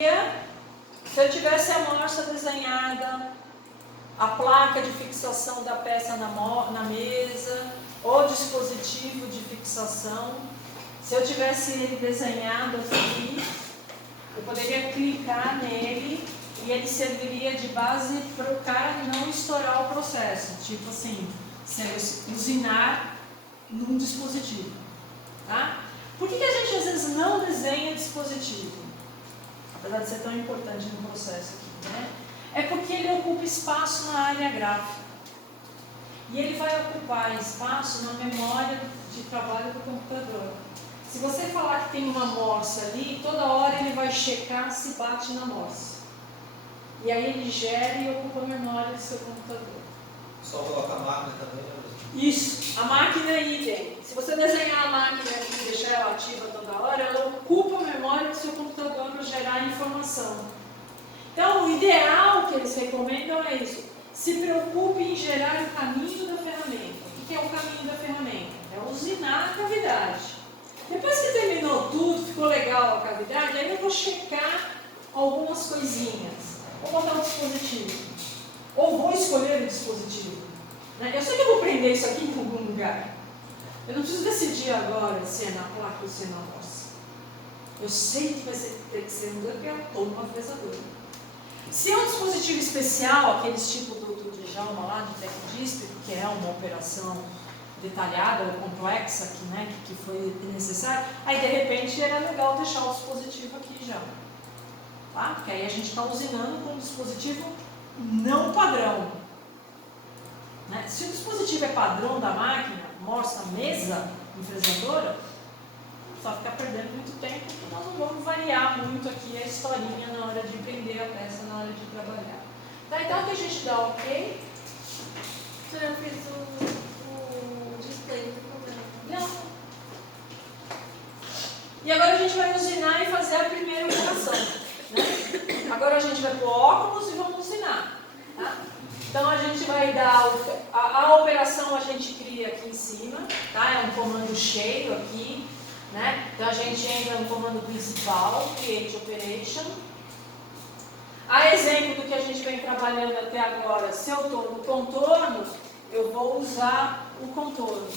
Se eu tivesse a morsa desenhada, a placa de fixação da peça na mesa, ou dispositivo de fixação, se eu tivesse ele desenhado aqui, eu poderia clicar nele e ele serviria de base para o cara não estourar o processo. Tipo assim, usinar num dispositivo. Tá? Por que a gente às vezes não desenha dispositivo? Apesar de ser tão importante no processo aqui, né? É porque ele ocupa espaço na área gráfica. E ele vai ocupar espaço na memória de trabalho do computador. Se você falar que tem uma morsa ali, toda hora ele vai checar se bate na morsa. E aí ele gera e ocupa a memória do seu computador. Só colocar a máquina também, né? Isso, a máquina é idem. Se você desenhar a máquina aqui e deixar ela ativa toda hora, ela ocupa a memória do seu computador para gerar informação. Então, o ideal que eles recomendam é isso. Se preocupe em gerar o caminho da ferramenta. O que é o caminho da ferramenta? É usinar a cavidade. Depois que terminou tudo, ficou legal a cavidade, aí eu vou checar algumas coisinhas. Vou botar um dispositivo. Ou vou escolher o dispositivo. Eu sei que eu vou prender isso aqui em algum lugar. Eu não preciso decidir agora se é na placa ou se é na morsa. Eu sei que vai ter que ser um grampeador, uma fresadora. Se é um dispositivo especial, aqueles tipo do Djalma lá, de tecdíspero, que é uma operação detalhada ou complexa que foi necessária, aí de repente era legal deixar o dispositivo aqui já. Tá? Porque aí a gente está usinando com um dispositivo não padrão. Se o dispositivo é padrão da máquina, morsa, mesa, fresadora, não só ficar perdendo muito tempo, porque nós não vamos variar muito aqui a historinha na hora de prender a peça, na hora de trabalhar. Tá, então que a gente dá ok. Eu fiz o display do programa. Não. E agora a gente vai usinar e fazer a primeira operação. Né? Agora a gente vai para o óculos e vamos usinar. Tá? Então a gente vai dar, a operação a gente cria aqui em cima, tá? É um comando cheio aqui, né? Então a gente entra no comando principal, create operation. A exemplo do que a gente vem trabalhando até agora, se eu estou no contorno, eu vou usar o contorno.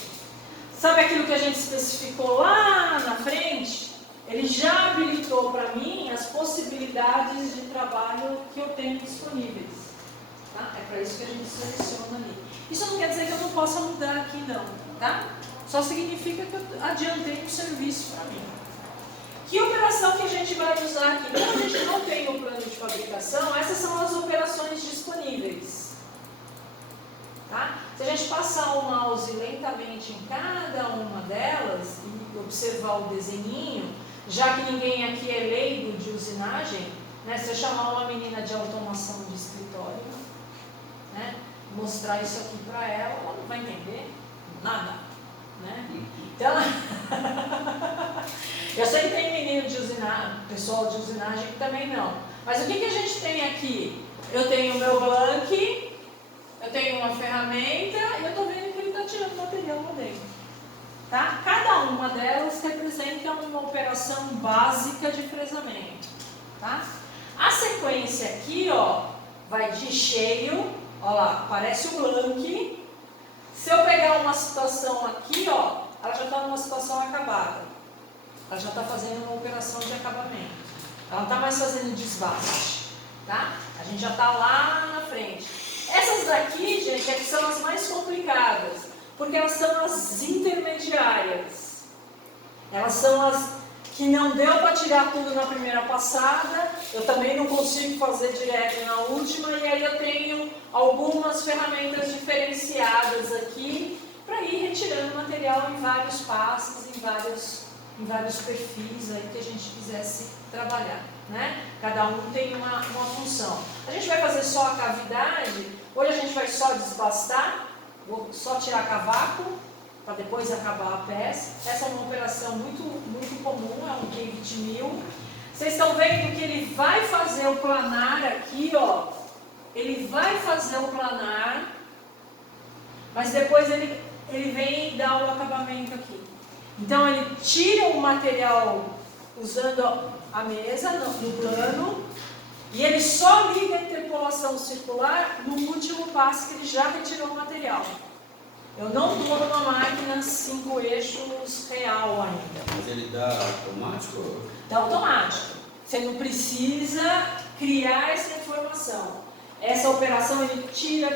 Sabe aquilo que a gente especificou lá na frente? Ele já habilitou para mim as possibilidades de trabalho que eu tenho disponíveis. Tá? É para isso que a gente seleciona ali. Isso não quer dizer que eu não possa mudar aqui não, tá? Só significa que eu adiantei um serviço para mim. Que operação que a gente vai usar aqui? Como a gente não tem o plano de fabricação, essas são as operações disponíveis. Tá? Se a gente passar o mouse lentamente em cada uma delas e observar o desenhinho, já que ninguém aqui é leigo de usinagem, né, se eu chamar uma menina de automação de escritório, né, mostrar isso aqui para ela, ela não vai entender nada. Né? Então, eu sei que tem menino de usinagem, pessoal de usinagem que também não. Mas o que a gente tem aqui? Eu tenho o meu blank, eu tenho uma ferramenta e eu estou vendo que ele está tirando material lá dentro. Tá? Cada uma delas representa uma operação básica de fresamento. Tá? A sequência aqui, ó, vai de cheio, ó lá, aparece o blank. Se eu pegar uma situação aqui, ó, ela já está numa situação acabada. Ela já está fazendo uma operação de acabamento. Ela não está mais fazendo desbaste. Tá? A gente já está lá na frente. Essas daqui, gente, é que são as mais complicadas, porque elas são as intermediárias. Elas são as que não deu para tirar tudo na primeira passada, eu também não consigo fazer direto na última, e aí eu tenho algumas ferramentas diferenciadas aqui para ir retirando material em vários passos, em vários perfis aí que a gente quisesse trabalhar. Né? Cada um tem uma função. A gente vai fazer só a cavidade, hoje a gente vai só desbastar, vou só tirar cavaco, para depois acabar a peça. Essa é uma operação muito comum, é um K20 1000. Vocês estão vendo que ele vai fazer o planar aqui, ó. Ele vai fazer o planar, mas depois ele vem dar o acabamento aqui. Então ele tira o material usando a mesa no plano, e ele só liga a interpolação circular no último passo que ele já retirou o material. Eu não estou numa máquina 5 eixos real ainda. Mas ele dá automático? Dá automático. Você não precisa criar essa informação. Essa operação ele tira,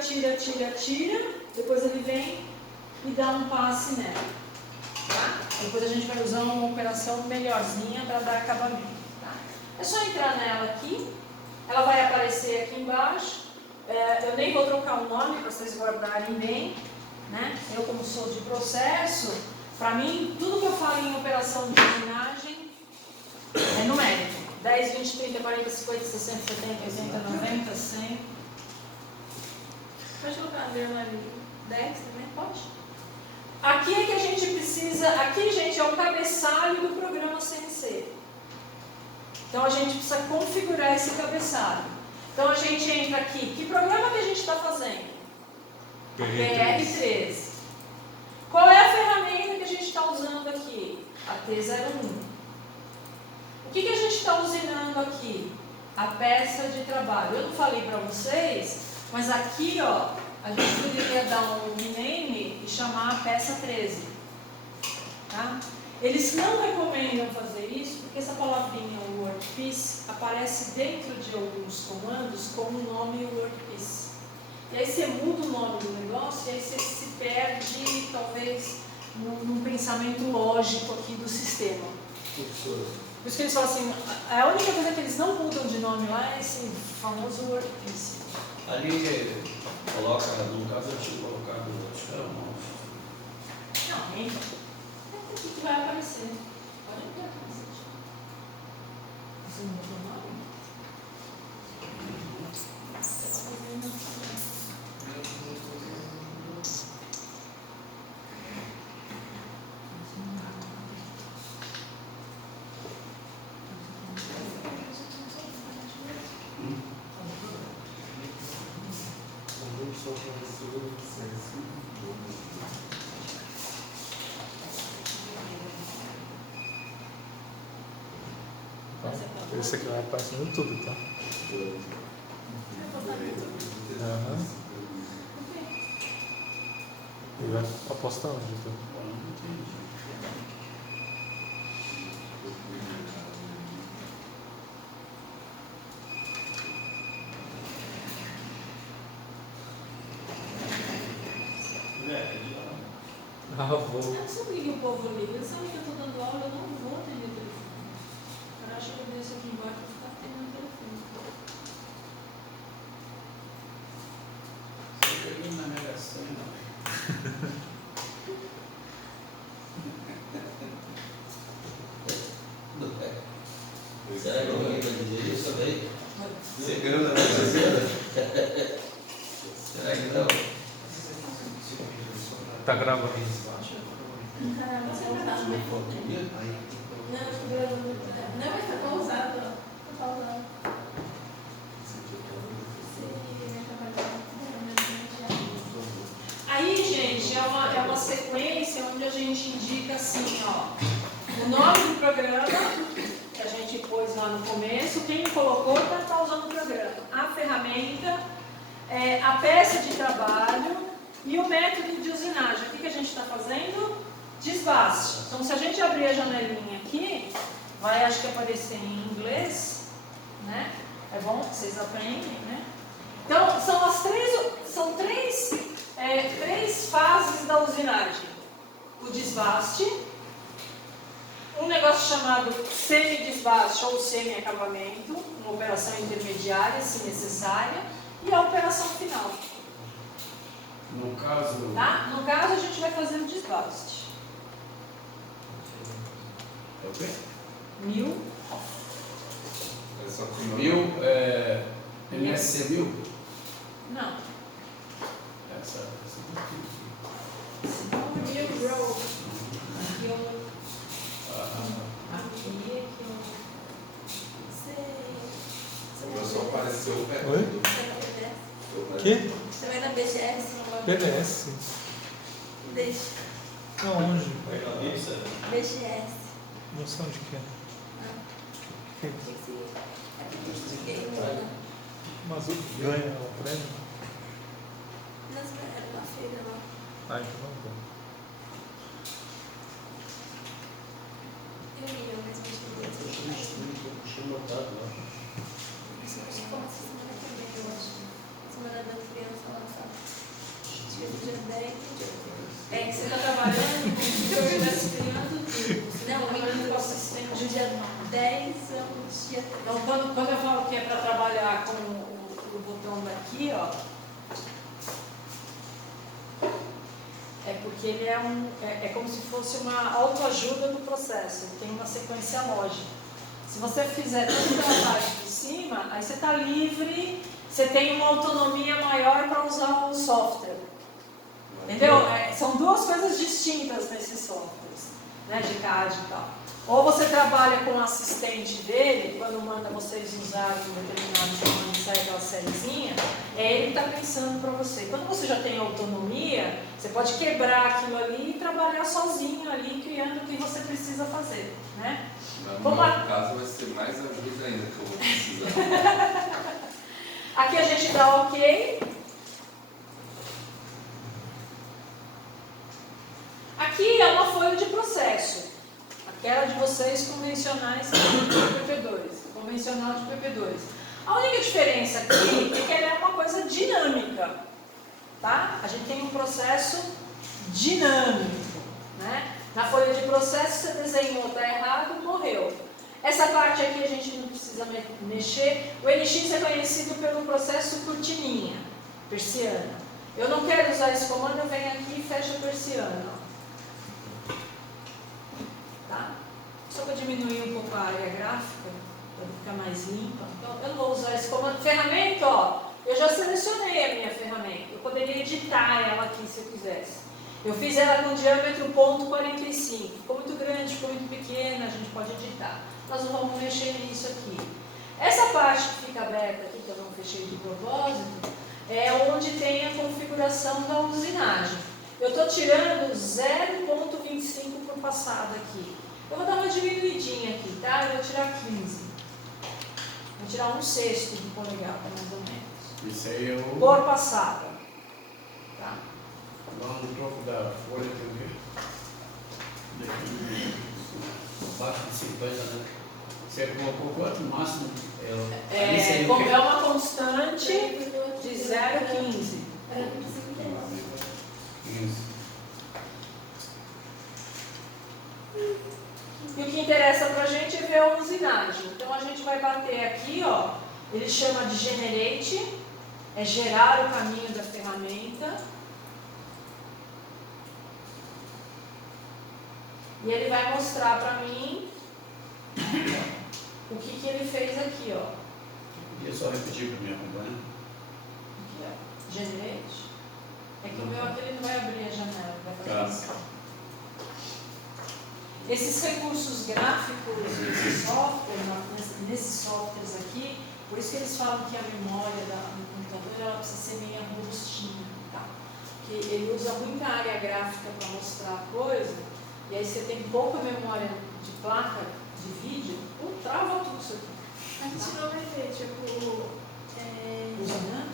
depois ele vem e dá um passe nela. Tá? Depois a gente vai usar uma operação melhorzinha para dar acabamento. Tá? É só entrar nela aqui, ela vai aparecer aqui embaixo. Eu nem vou trocar o nome para vocês guardarem bem. Né? Eu, como sou de processo, para mim, tudo que eu falo em operação de usinagem é numérico. 10, 20, 30, 40, 50, 60, 70, 80, 90, 100. Pode colocar a grama ali. 10 também? Pode? Aqui é que a gente precisa, aqui, gente, é o cabeçalho do programa CNC. Então a gente precisa configurar esse cabeçalho. Então a gente entra aqui. Que programa que a gente está fazendo? PR13. Qual é a ferramenta que a gente está usando aqui? A T01. O que a gente está usinando aqui? A peça de trabalho. Eu não falei para vocês, mas aqui, ó, a gente poderia dar um rename e chamar a peça 13. Tá? Eles não recomendam fazer isso porque essa palavrinha workpiece aparece dentro de alguns comandos como o nome workpiece. E aí você muda o nome do negócio e aí você se perde, talvez, num pensamento lógico aqui do sistema. Por isso que eles falam assim, a única coisa que eles não mudam de nome lá é esse famoso workpiece. Ali coloca, no caso eu tinha colocado, acho que era um monte. Não, entra. É aqui que vai aparecer. Pode entrar aqui. Você mudou o nome? Esse aqui vai aparecer no YouTube, tá? Aham. Ele vai apostando no YouTube. Ah, vou. Eu não sei por que o povo liga. Eles sabem que eu estou dando aula, eu não vou atender o telefone. Eu acho que eu desço aqui embaixo para ficar atendendo o telefone. Você pegou na Mega Sena. Será que alguém vai dizer isso também? Você ganhou na Mega Sena? Será que não? Tá gravando. Caramba, você não tá não, mas tá pausado, ó. Tá pausado. Aí, gente, é uma sequência onde a gente indica assim, ó, o nome do programa, que a gente pôs lá no começo, quem colocou está usando o programa, a ferramenta, a peça de trabalho e o método de usinagem. O que a gente está fazendo? Desbaste. Então, se a gente abrir a janelinha aqui, vai, acho que aparecer em inglês, né? É bom que vocês aprendem, né? Então, são três fases da usinagem. O desbaste, um negócio chamado semi-desbaste ou semi-acabamento, uma operação intermediária, se necessária, e a operação final. No caso... Tá? No caso, a gente vai fazer o desbaste. É o quê? 1000. Essa 1000 MSC 1000? Não. Essa daqui. 1000 row. Aqui eu... Só apareceu o pé. Oi? Você Que? Você vai na BGS? BDS. Deixa. Aonde? BGS. Não sei onde que é. Mas o que ganha o prêmio? Era uma feira lá. Ah, então não bom. Eu ia, mas acho que não Eu puxei notado lá. semana também, eu acho. Semana da criança lá, sabe? Acho que é do dia 10 e dia 8. É que você está trabalhando como se eu estivesse criando tudo. Você Não, está trabalhando com do assistente. dia 10 ao dia 3. Então, quando eu falo que é para trabalhar com o botão daqui, ó, é porque ele é como se fosse uma autoajuda no processo, ele tem uma sequência lógica. Se você fizer tudo pela parte de cima, aí você está livre, você tem uma autonomia maior para usar o software. Entendeu? São duas coisas distintas nesses softwares, né, de CAD e tal. Ou você trabalha com o assistente dele, quando manda vocês usarem um determinado comando e sai aquela sériezinha, é ele que está pensando para você. Quando você já tem autonomia, você pode quebrar aquilo ali e trabalhar sozinho ali, criando o que você precisa fazer, né? No meu caso vai ser mais ajuda ainda que eu vou precisar. Aqui a gente dá OK. Aqui é uma folha de processo. Aquela de vocês convencionais de PP2, convencional de PP2. A única diferença aqui é que ela é uma coisa dinâmica, tá? A gente tem um processo dinâmico, né? Na folha de processo você desenhou, está errado, morreu. Essa parte aqui a gente não precisa mexer. O NX é conhecido pelo processo cortininha, persiana. Eu não quero usar esse comando, eu venho aqui e fecho a persiana. Tá? Só para diminuir um pouco a área gráfica, para ficar mais limpa. Então, eu não vou usar esse comando. Ferramenta, ó, eu já selecionei a minha ferramenta. Eu poderia editar ela aqui se eu quisesse. Eu fiz ela com diâmetro 0,45. Ficou muito grande, ficou muito pequena, a gente pode editar. Nós não vamos mexer nisso aqui. Essa parte que fica aberta aqui, que eu não fechei de propósito, é onde tem a configuração da usinagem. Eu estou tirando 0,25 por passada aqui. Eu vou dar uma diminuidinha aqui, tá? Eu vou tirar 15. Vou tirar 1/6 de polegada, mais ou menos. Isso aí é o... Por passada. Tá? Lá no topo da folha também. Abaixo de 50, né? Você colocou quanto máximo? É uma constante de 0,15. Era 25 Isso. E o que interessa pra gente é ver a usinagem. Então a gente vai bater aqui, ó. Ele chama de generate, é gerar o caminho da ferramenta. E ele vai mostrar pra mim o que ele fez aqui, ó. Podia só repetir para me acompanhar? Aqui, ó. Generate. É que o meu aqui ele não vai abrir a janela, vai fazer Tá. assim. Esses recursos gráficos desse software, nesses softwares aqui, por isso que eles falam que a memória do computador ela precisa ser meio robustinha, tá? Porque ele usa muita área gráfica para mostrar a coisa, e aí você tem pouca memória de placa de vídeo, trava tudo isso aqui. A gente não vai ver, tipo. Usinando?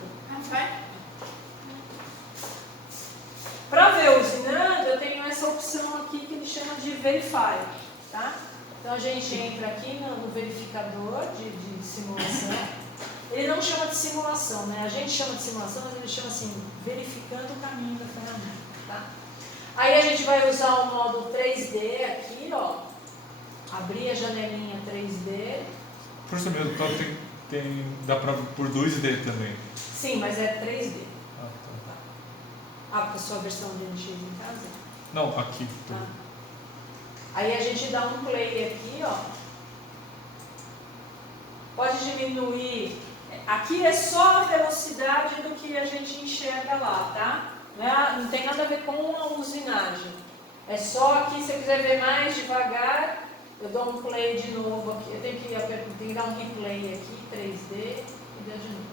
Vai? Para ver usinando, eu tenho essa opção aqui que ele chama de Verify, tá? Então a gente entra aqui no verificador de simulação. Ele não chama de simulação, né? A gente chama de simulação, mas ele chama assim, verificando o caminho da ferramenta, tá? Aí a gente vai usar o modo 3D aqui, ó. Abrir a janelinha 3D. Por isso mesmo, então dá pra por 2D também. Sim, mas é 3D. Ah, tá. Ah, porque a sua versão de NX em casa? Não, aqui. Ah. Aí a gente dá um play aqui, ó. Pode diminuir. Aqui é só a velocidade do que a gente enxerga lá, tá? Não tem nada a ver com a usinagem. É só aqui, se eu quiser ver mais devagar, eu dou um play de novo aqui. Eu tenho que dar um replay aqui, 3D, e deu de novo.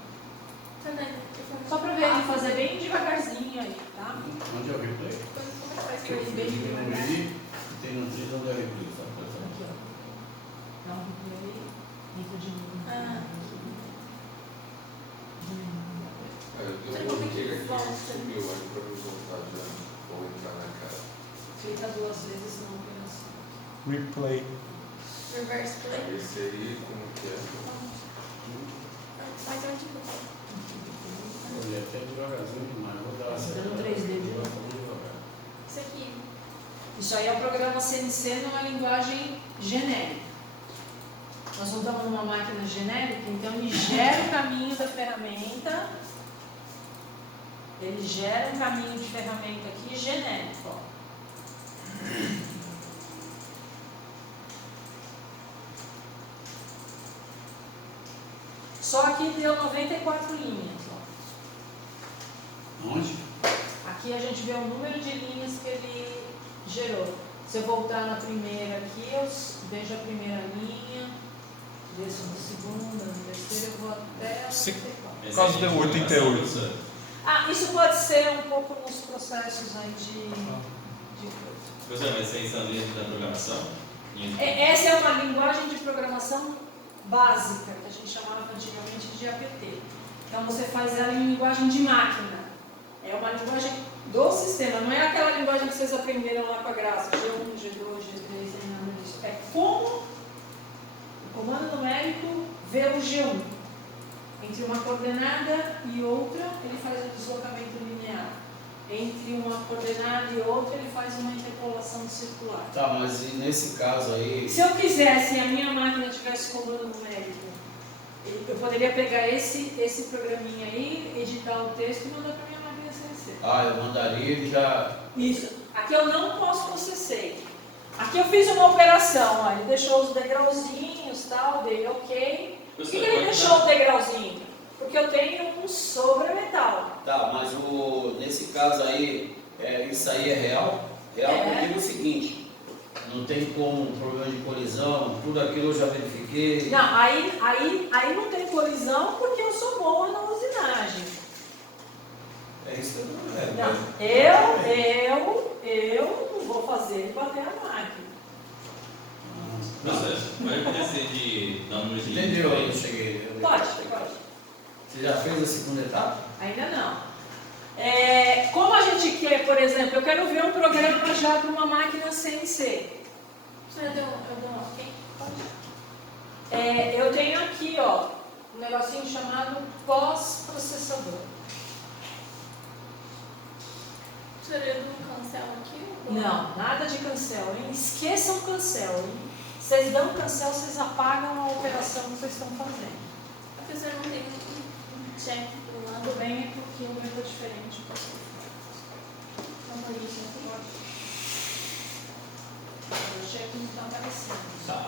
Só para ver ele fazer bem devagarzinho aí, tá? Onde é o replay? Como é que faz Que pra eu ir fui bem devagar? diminuir e tem no 3 onde é o replay, sabe? Aqui, ó. Dá um replay. Ah. Eu coloquei aqui, subiu, aí pra eu voltar já, ou entrar na cara. Clica 2 vezes não tem assim. Replay. Reverse play. Esse aí, como que é? Faz onde eu vou. Olha, até devagarzinho demais. Vou dar essa. Dando 3D. Isso aqui. Isso aí é o programa CNC numa linguagem genérica. Nós não estamos numa máquina genérica, então ele gera o caminho da ferramenta. Ele gera um caminho de ferramenta aqui genérico. Ó. Só aqui deu 94 linhas. Ó. Onde? Aqui a gente vê o número de linhas que ele gerou. Se eu voltar na primeira aqui, eu vejo a primeira linha, desço na segunda, na terceira, eu vou até a 94. Quase deu 88. Ah, isso pode ser um pouco nos processos aí de coisa. Professor, mas vocês estão dentro da programação? Essa é uma linguagem de programação básica, que a gente chamava antigamente de APT. Então você faz ela em linguagem de máquina. É uma linguagem do sistema, não é aquela linguagem que vocês aprenderam lá com a Graça, G1, G2, G3, nem nada disso. É como o comando numérico vê o G1. Entre uma coordenada e outra, ele faz o deslocamento linear. Entre uma coordenada e outra, ele faz uma interpolação circular. Tá, mas e nesse caso aí. Se eu quisesse e a minha máquina tivesse comando numérico, eu poderia pegar esse programinha aí, editar o texto e mandar para a minha máquina CNC. Ah, eu mandaria ele já. Isso. Aqui eu não posso processei. Aqui eu fiz uma operação, ó, ele deixou os degrauzinhos, tal, dei ok. Por que ele deixou o degrauzinho? Porque eu tenho um sobremetal. Tá, mas nesse caso aí, isso aí é real? Real porque eu digo o seguinte, não tem como problema de colisão, tudo aquilo eu já verifiquei. Não, aí não tem colisão porque eu sou boa na usinagem. É isso que eu não Não, eu não vou fazer ele bater a máquina. Professor, vai acontecer de dar um número de linhas? Entendeu? Eu cheguei. Pode. Você já fez a segunda etapa? Ainda não. Como a gente quer, por exemplo, eu quero ver um programa já para uma máquina CNC. Eu dou ok? Pode. Eu tenho aqui, ó, um negocinho chamado pós-processador. Você viu um cancel aqui? Não, nada de cancel, hein? Esqueçam cancel, hein? Vocês dão cancel, vocês apagam a operação que vocês estão fazendo. A pessoa não tem um check pro lado. Tudo bem, é porque o meu está diferente. Não isso aqui. O check não está aparecendo. Tá.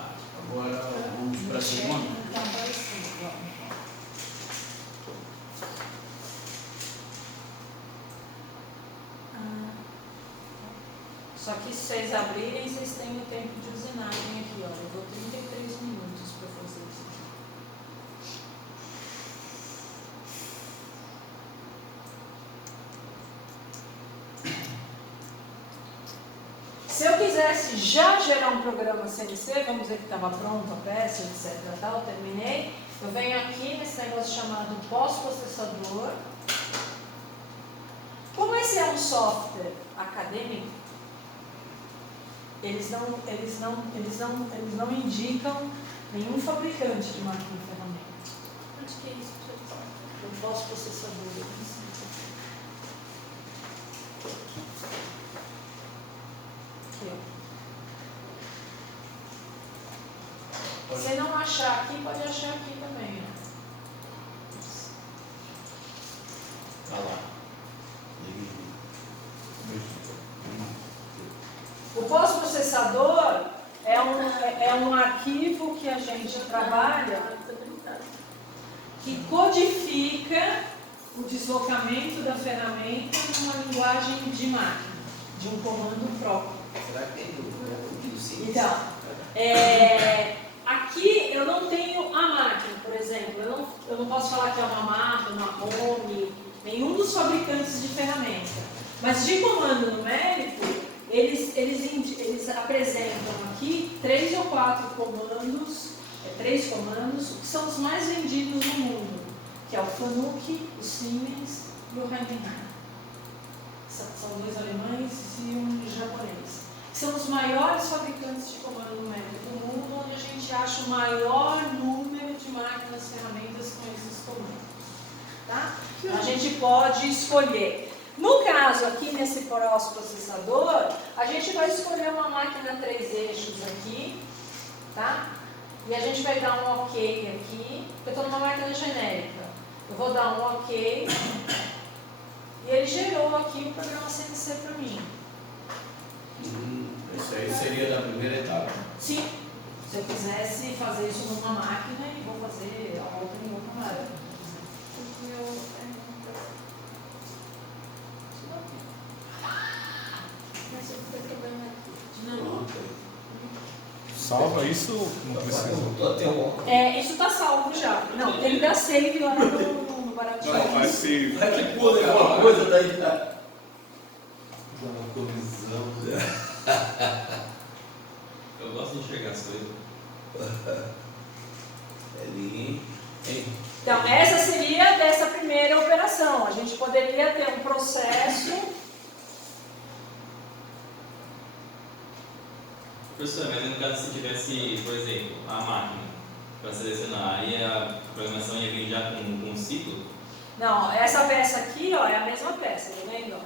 Agora vamos para a segunda. Não está aparecendo. Só que se vocês abrirem, vocês têm o tempo de usinagem aqui, ó. Eu vou 33 minutos para fazer isso aqui. Se eu quisesse já gerar um programa CNC, vamos dizer que estava pronto a peça, etc. Tal, terminei, eu venho aqui nesse negócio chamado pós-processador. Como esse é um software acadêmico, eles não indicam nenhum fabricante de máquina e ferramenta. Onde que é isso? O pós-processador. Aqui, ó. Se não achar aqui, pode achar aqui também, ó. Tá lá. O pós-processador é um arquivo que a gente trabalha que codifica o deslocamento da ferramenta numa linguagem de máquina, de um comando próprio. Será que tem do sim? Então, aqui eu não tenho a máquina, por exemplo, eu não posso falar que é uma mapa, uma home, nenhum dos fabricantes de ferramenta. Mas de comando numérico, eles apresentam aqui 3 ou 4 comandos 3 comandos, que são os mais vendidos no mundo, que é o Fanuc, o Siemens e o Heidenheim. São 2 alemães e um japonês. São os maiores fabricantes de comando numérico do mundo, onde a gente acha o maior número de máquinas e ferramentas com esses comandos. Tá? Então, a gente pode escolher. No caso aqui, nesse nosso processador, a gente vai escolher uma máquina 3 eixos aqui, tá? E a gente vai dar um OK aqui. Eu estou numa máquina genérica. Eu vou dar um OK. E ele gerou aqui o programa CNC para mim. Isso aí seria da primeira etapa. Sim. Se eu quisesse fazer isso numa máquina, e vou fazer a outra em outra máquina. Mas eu fui problema aqui. Pronto. Salva isso? Não precisa. Voltou até o Isso está salvo já. Não, tem que dar save lá no baratinho. Não, vai ser. Vai que pula alguma coisa daí. Dá uma colisão. Eu gosto de enxergar as coisas. Ali. Então, essa seria dessa primeira operação. A gente poderia ter um processo. Professor, mas no caso se tivesse, por exemplo, a máquina para selecionar, aí a programação ia vir já com um ciclo? Não, essa peça aqui, ó, é a mesma peça, tá vendo?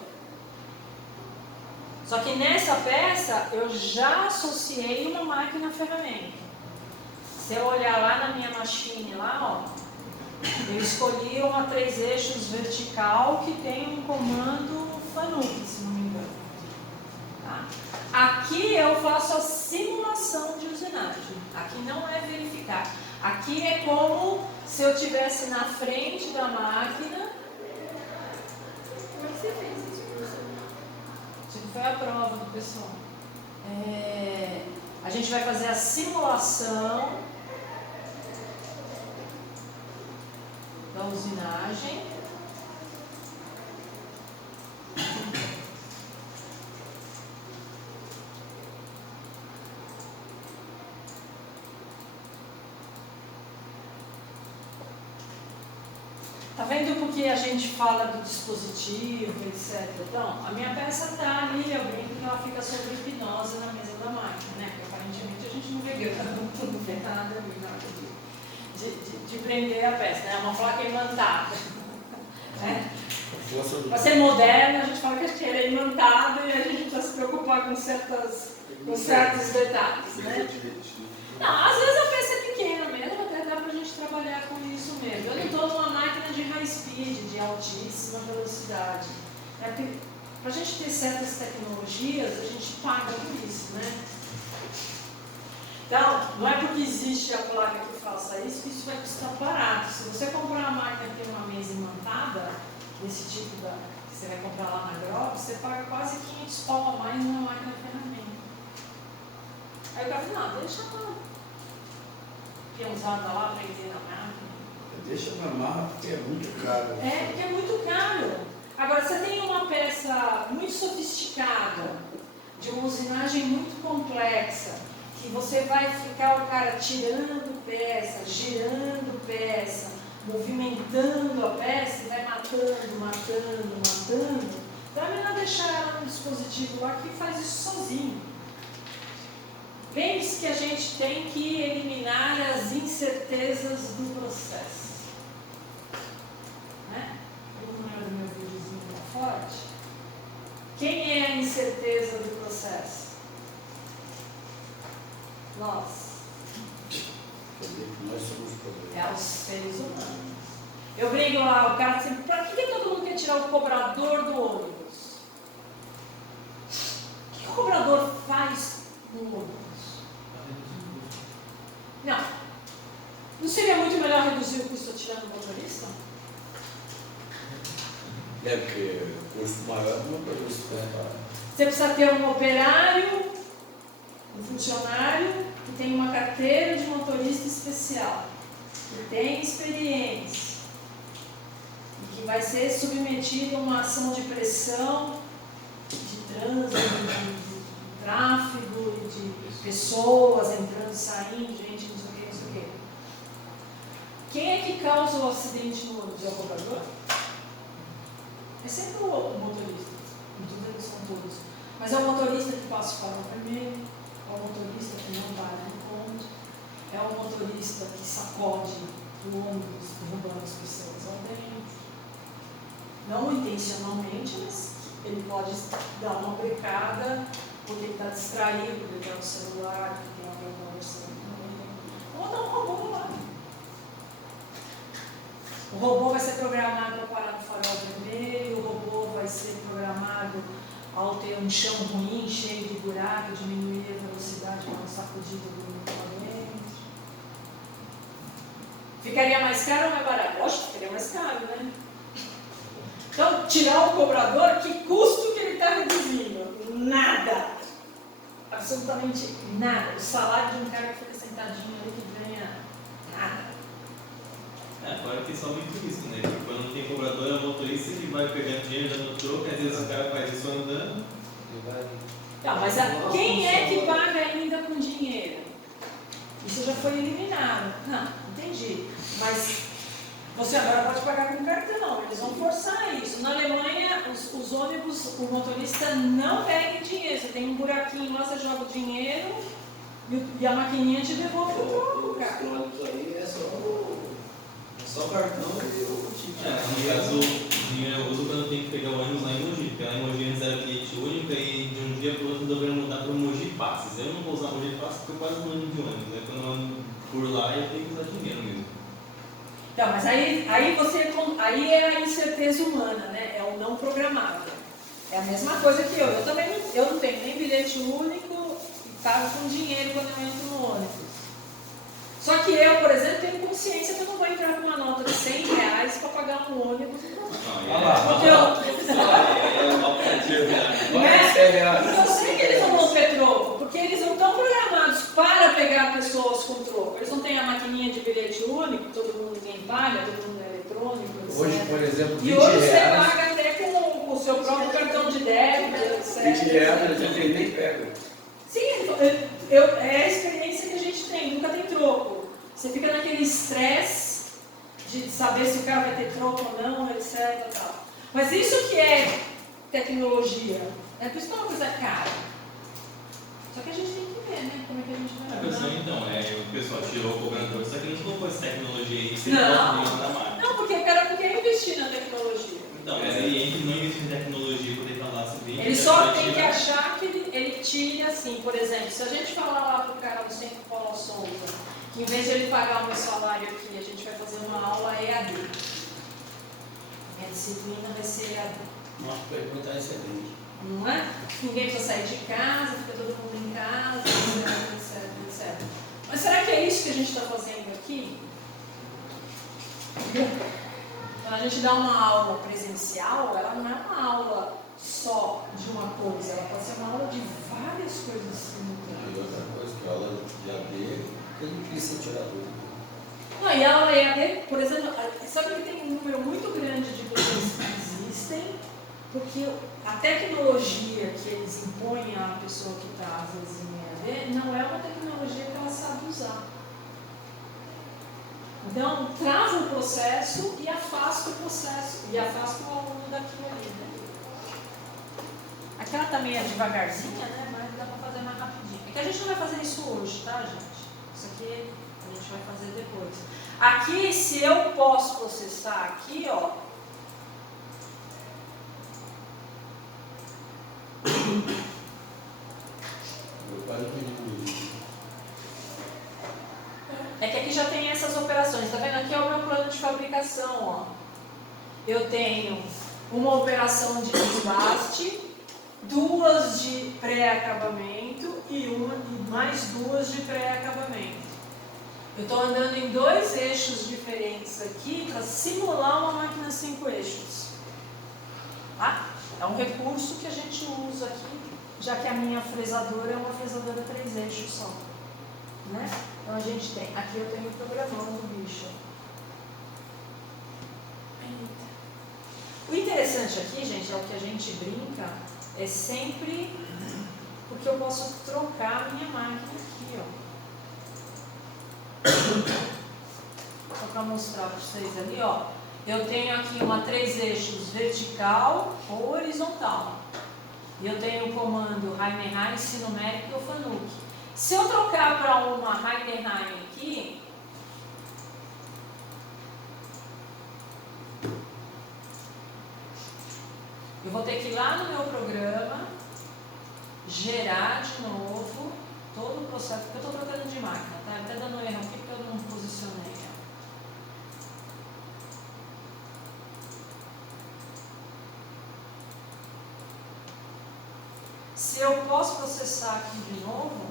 Só que nessa peça eu já associei uma máquina ferramenta. Se eu olhar lá na minha machine, lá, ó, eu escolhi uma 3 eixos vertical que tem um comando Fanuc, se não me engano. Tá? Aqui eu faço a simulação de usinagem. Aqui não é verificar. Aqui é como se eu estivesse na frente da máquina. Como é que você fez isso, professor? Isso foi a prova do pessoal. A gente vai fazer a simulação da usinagem. Tá vendo porque a gente fala do dispositivo, etc. Então, a minha peça está ali, eu brinco que ela fica sob hipnose na mesa da máquina, né? Porque aparentemente a gente não vê nada de prender a peça, né? É uma placa imantada. Né? Para ser moderna, a gente fala que ela é imantada e a gente precisa se preocupar com certos detalhes, né? Não, às vezes a peça é pequena mesmo, até dá para a gente trabalhar com isso mesmo. Eu não estou numa máquina de high speed, de altíssima velocidade. Para a gente ter certas tecnologias, a gente paga por isso, né? Então, não é porque existe a placa que faça isso que isso vai custar barato. Se você comprar uma máquina que tem uma mesa imantada, desse tipo que você vai comprar lá na Grove, você paga quase 500 pau a mais numa máquina de ferramenta. Aí o cara fala, não, deixa uma peãozada lá para entender na máquina. Deixa na marra porque é muito caro. Porque é muito caro. Agora, você tem uma peça muito sofisticada, de uma usinagem muito complexa, que você vai ficar o cara tirando peça, girando peça, movimentando a peça e vai matando. Então é melhor deixar ela no dispositivo lá que faz isso sozinho. Lembre-se que a gente tem que eliminar as incertezas do processo. Né? Vamos lembrar do meu videozinho lá forte? Quem é a incerteza do processo? Nós. Quer dizer que nós somos o problema. É os seres humanos. Eu brigo lá, o cara sempre, para que todo mundo quer tirar o cobrador do ônibus? O que o cobrador faz no ônibus? Não seria muito melhor reduzir o custo tirando o motorista? Porque o custo maior não é para isso. Você precisa ter um operário, um funcionário que tem uma carteira de motorista especial, que tem experiência e que vai ser submetido a uma ação de pressão, de trânsito, de tráfego, de pessoas entrando e saindo, gente, não sei o que. quem é que causa o acidente no ônibus? É o cobrador? É sempre o motorista. Muitas vezes são todos. Mas é o motorista que passa o farol vermelho, é o motorista que não para no ponto, é o motorista que sacode o ônibus derrubando as pessoas lá dentro. Não intencionalmente, mas ele pode dar uma brecada porque ele está distraído, porque ele tem um celular, porque tem alguém conversando com ele. Vou botar um robô lá. O robô vai ser programado para parar no farol vermelho, o robô vai ser programado ao ter um chão ruim, cheio de buraco, diminuir a velocidade para não sacudir do equipamento. Ficaria mais caro ou mais barato? Lógico que ficaria mais caro, né? Então, tirar o cobrador, que custo que ele está reduzindo? Nada. Absolutamente nada. O salário de um cara que fica sentadinho ali que ganha nada. Fora que só muito isso, né? Porque quando não tem cobrador, é o motorista que vai pegando dinheiro, dando troco, às vezes o cara faz isso andando. Não, mas quem é que paga ainda com dinheiro? Isso já foi eliminado. Não, entendi. Mas você agora pode pagar com cartão, eles vão forçar isso. Na Alemanha, os ônibus, o motorista não pega dinheiro. Você tem um buraquinho lá, você joga o dinheiro e a maquininha te devolve o troco, cara. Os ônibus aí é só cartão e o ticket. No caso, o dinheiro eu uso quando eu tenho que pegar o ônibus lá em Mogi, porque lá em Mogi antes era bilhete único e de um dia para o outro resolveram mudar para o Mogi Passes. Eu não vou usar Mogi Passes porque eu quase não ando de ônibus, né? Quando eu ando por lá eu tenho que usar dinheiro mesmo. Então, mas aí é a incerteza humana, né? É o não programável. É a mesma coisa que eu. Eu não tenho nem bilhete único e pago com dinheiro quando eu entro no ônibus. Só que eu, por exemplo, tenho consciência que eu não vou entrar com uma nota de R$100 para pagar um ônibus. Porque eu sei que eles não vão ter troco, porque eles não estão programados para pegar pessoas com troco. Eles não têm a maquininha de bilhete único, ninguém paga, todo mundo é eletrônico, etc. Hoje, por exemplo, e hoje você paga até com o seu próprio cartão de débito, etc. R$20 eles nem pegam. Sim, é a experiência que a gente tem, nunca tem troco. Você fica naquele estresse de saber se o cara vai ter troco ou não, etc. Tal. Mas isso que é tecnologia, por isso que é uma coisa cara. Só que a gente tem que ver, né? Como é que a gente vai A questão então o pessoal tirou o cobrador, só que não colocou essa tecnologia aí, você não, da máquina. não, porque o cara não quer investir na tecnologia. Então, mas aí entre não investir em tecnologia e poder falar sobre isso. Ele só tem que achar que ele tire assim, por exemplo, se a gente falar lá para o cara do Centro Paulo Souza, que em vez de ele pagar o meu salário aqui, a gente vai fazer uma aula EAD. Minha disciplina vai ser EAD. Nossa, pergunta é excelente. Não é? Ninguém precisa sair de casa, fica todo mundo em casa, etc. Mas será que é isso que a gente está fazendo aqui? Quando a gente dá uma aula presencial, ela não é uma aula só de uma coisa, ela pode ser uma aula de várias coisas simultâneas. E outra coisa, que a aula de AD, que não precisa tirar dúvida. Não, e a aula EAD, por exemplo, sabe que tem um número muito grande de pessoas que existem, porque a tecnologia que eles impõem à pessoa que está, às vezes, em EAD, não é uma tecnologia que ela sabe usar. Então, trava o processo e afasta o processo, e afasta o aluno daquilo ali, né? Aquela também é devagarzinha, né? Mas dá para fazer mais rapidinho. É que a gente não vai fazer isso hoje, tá, gente? Isso aqui a gente vai fazer depois. Aqui, se eu posso processar aqui, ó. Eu quase perdi. É que aqui já tem essas operações, tá vendo? Aqui é o meu plano de fabricação, ó. Eu tenho uma operação de desbaste, 2 de pré-acabamento e mais 2 de pré-acabamento. Eu estou andando em 2 eixos diferentes aqui para simular uma máquina 5 eixos. Tá? É um recurso que a gente usa aqui, já que a minha fresadora é uma fresadora 3 eixos só. Né? Então a gente tem, aqui eu tenho programando o bicho. O interessante aqui, gente, é o que a gente brinca, é sempre porque eu posso trocar a minha máquina aqui, ó. para mostrar para vocês ali, ó. Eu tenho aqui uma 3 eixos vertical ou horizontal. E eu tenho o comando Heidenheim, Sinomeric ou Fanuc. Se eu trocar para uma Heidenheim aqui, eu vou ter que ir lá no meu programa, gerar de novo todo o processo, porque eu estou trocando de máquina, tá? Está dando erro aqui porque eu não posicionei ela. Se eu posso processar aqui de novo,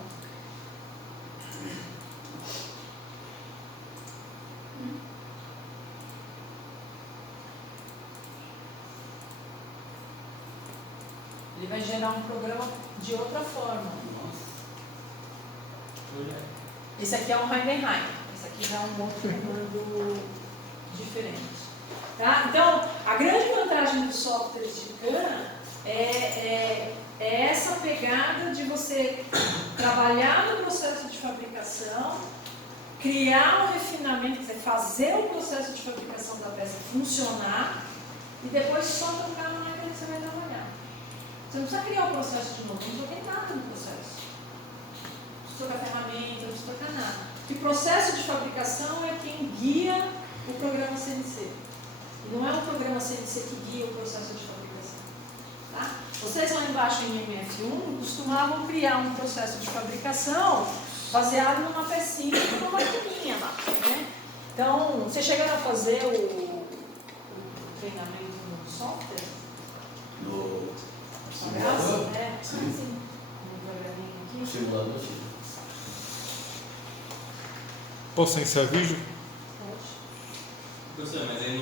ele vai gerar um programa de outra forma. Esse aqui é um Heidenheim, esse aqui já é um outro comando diferente. Tá? Então, a grande vantagem do software Ticana é essa pegada de você trabalhar no processo de fabricação, criar um refinamento, quer dizer, fazer o processo de fabricação da peça funcionar e depois só trocar na máquina que você vai trabalhar. Você não precisa criar o processo de novo, não troquei nada no processo. Não precisa trocar ferramenta, não precisa trocar nada. E o processo de fabricação é quem guia o programa CNC. E não é o programa CNC que guia o processo de fabricação. Tá? Vocês lá embaixo em MF1 costumavam criar um processo de fabricação baseado numa pecinha, numa maquininha lá. Né? Então, vocês chegaram a fazer o treinamento no software? No Simulador? simulador? É, Sim. no programinha aqui. No simulador, sim. Posso iniciar vídeo? Pode. Professor, mas aí